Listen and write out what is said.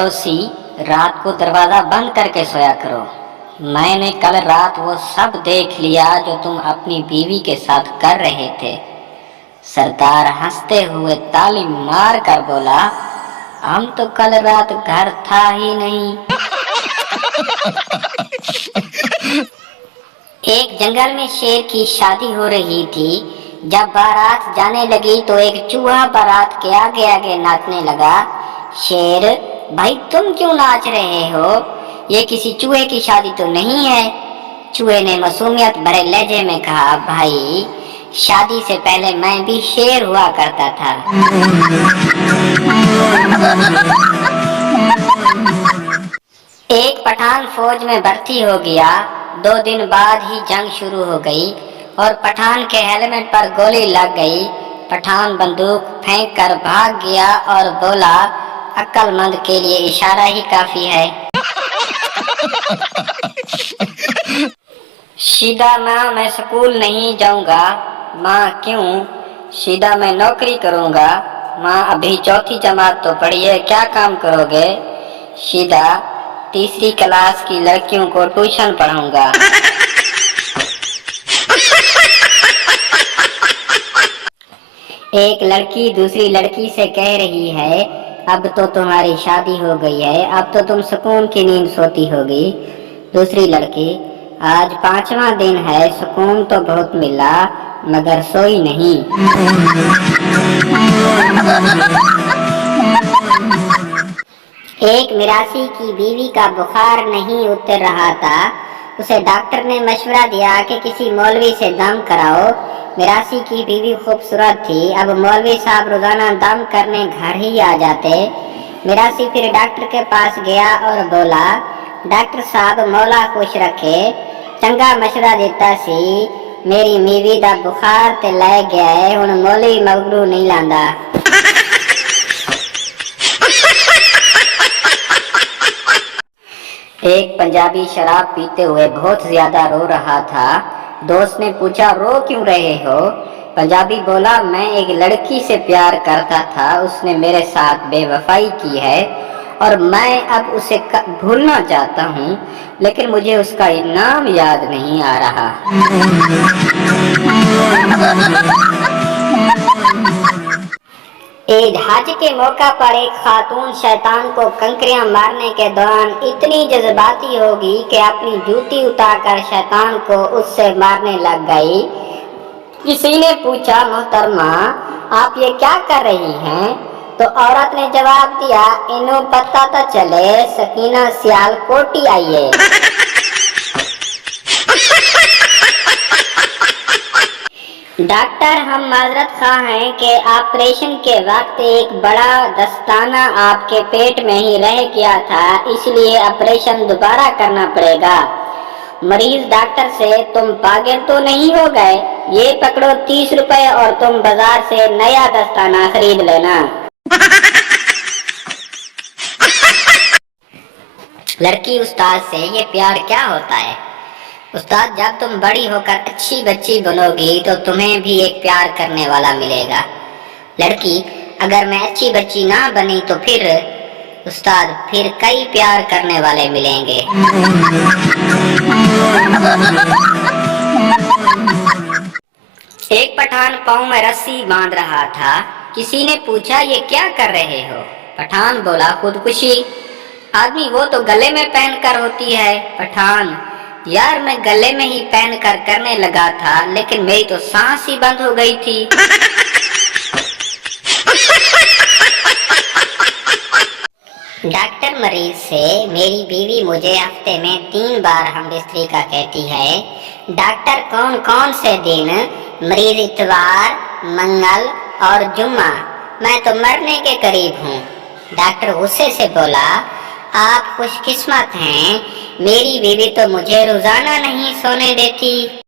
पड़ोसी, रात को दरवाजा बंद करके सोया करो। मैंने कल रात वो सब देख लिया जो तुम अपनी बीवी के साथ कर रहे थे। सरदार हंसते हुए ताली मार कर बोला, हम तो कल रात घर था ही नहीं। एक जंगल में शेर की शादी हो रही थी। जब बारात जाने लगी तो एक चूहा बारात के आगे आगे नाचने लगा। शेर, भाई तुम क्यों नाच रहे हो? ये किसी चूहे की शादी तो नहीं है। चूहे ने मासूमियत भरे लहजे में कहा, भाई शादी से पहले मैं भी शेर हुआ करता था। एक पठान फौज में भर्ती हो गया। 2 दिन बाद ही जंग शुरू हो गई और पठान के हेलमेट पर गोली लग गई। पठान बंदूक फेंक कर भाग गया और बोला, अक्लमंद के लिए इशारा ही काफी है। सीधा माँ, मैं स्कूल नहीं जाऊंगा। माँ, क्यों? सीधा मैं नौकरी करूंगा। माँ, अभी 4ठी जमात तो पढ़ी है, क्या काम करोगे? सीधा 3री क्लास की लड़कियों को ट्यूशन पढ़ाऊंगा। एक लड़की दूसरी लड़की से कह रही है, अब तो तुम्हारी शादी हो गई है, अब तो तुम सुकून की नींद सोती होगी। दूसरी लड़की, आज 5वां दिन है, सुकून तो बहुत मिला मगर सोई नहीं। एक मिरासी की बीवी का बुखार नहीं उतर रहा था। उसे डॉक्टर ने मशवरा दिया कि किसी मौलवी से दम कराओ। मिरासी की बीवी खूबसूरत थी। अब मौलवी साहब रोजाना दम करने घर ही आ जाते। मिरासी फिर डॉक्टर के पास गया और बोला, डॉक्टर साहब मौला खुश रखे, चंगा मशवरा देता सी, मेरी बीवी दा बुखार ते लै गया है, हुण मौलवी मगरू नहीं लांदा। एक पंजाबी शराब पीते हुए बहुत ज्यादा रो रहा था। दोस्त ने पूछा, रो क्यों रहे हो? पंजाबी बोला, मैं एक लड़की से प्यार करता था, उसने मेरे साथ बेवफाई की है और मैं अब उसे भूलना चाहता हूँ, लेकिन मुझे उसका नाम याद नहीं आ रहा। ईद हज के मौका पर एक खातून शैतान को कंकरियां मारने के दौरान इतनी जज्बाती होगी कि अपनी जूती उतारकर शैतान को उससे मारने लग गई। किसी ने पूछा, मोहतरमा आप ये क्या कर रही हैं? तो औरत ने जवाब दिया, इन्हों पता तो चले सकीना सियालकोटी आई है। डॉक्टर, हम माजरत खा हैं कि ऑपरेशन के वक्त एक बड़ा दस्ताना आपके पेट में ही रह गया था, इसलिए ऑपरेशन दोबारा करना पड़ेगा। मरीज डॉक्टर से, तुम पागल तो नहीं हो गए? ये पकड़ो 30 रुपए और तुम बाजार से नया दस्ताना खरीद लेना। लड़की उस्ताद से, ये प्यार क्या होता है? उस्ताद, जब तुम बड़ी होकर अच्छी बच्ची बनोगी तो तुम्हें भी एक प्यार करने वाला मिलेगा। लड़की, अगर मैं अच्छी बच्ची ना बनी तो फिर? उस्ताद, फिर कई प्यार करने वाले मिलेंगे। एक पठान पाँव में रस्सी बांध रहा था। किसी ने पूछा, ये क्या कर रहे हो? पठान बोला, खुदकुशी। आदमी, वो तो गले में पहनकर होती है। पठान, यार मैं गले में ही पहन कर करने लगा था, लेकिन मेरी तो सांस ही बंद हो गई थी। डॉक्टर मरीज से, मेरी बीवी मुझे हफ्ते में 3 बार हम बिस्तरी का कहती है। डॉक्टर, कौन कौन से दिन? मरीज, इतवार, मंगल और जुम्मा। मैं तो मरने के करीब हूँ। डॉक्टर गुस्से से बोला, आप खुशकिस्मत हैं, मेरी बीवी तो मुझे रोजाना नहीं सोने देती।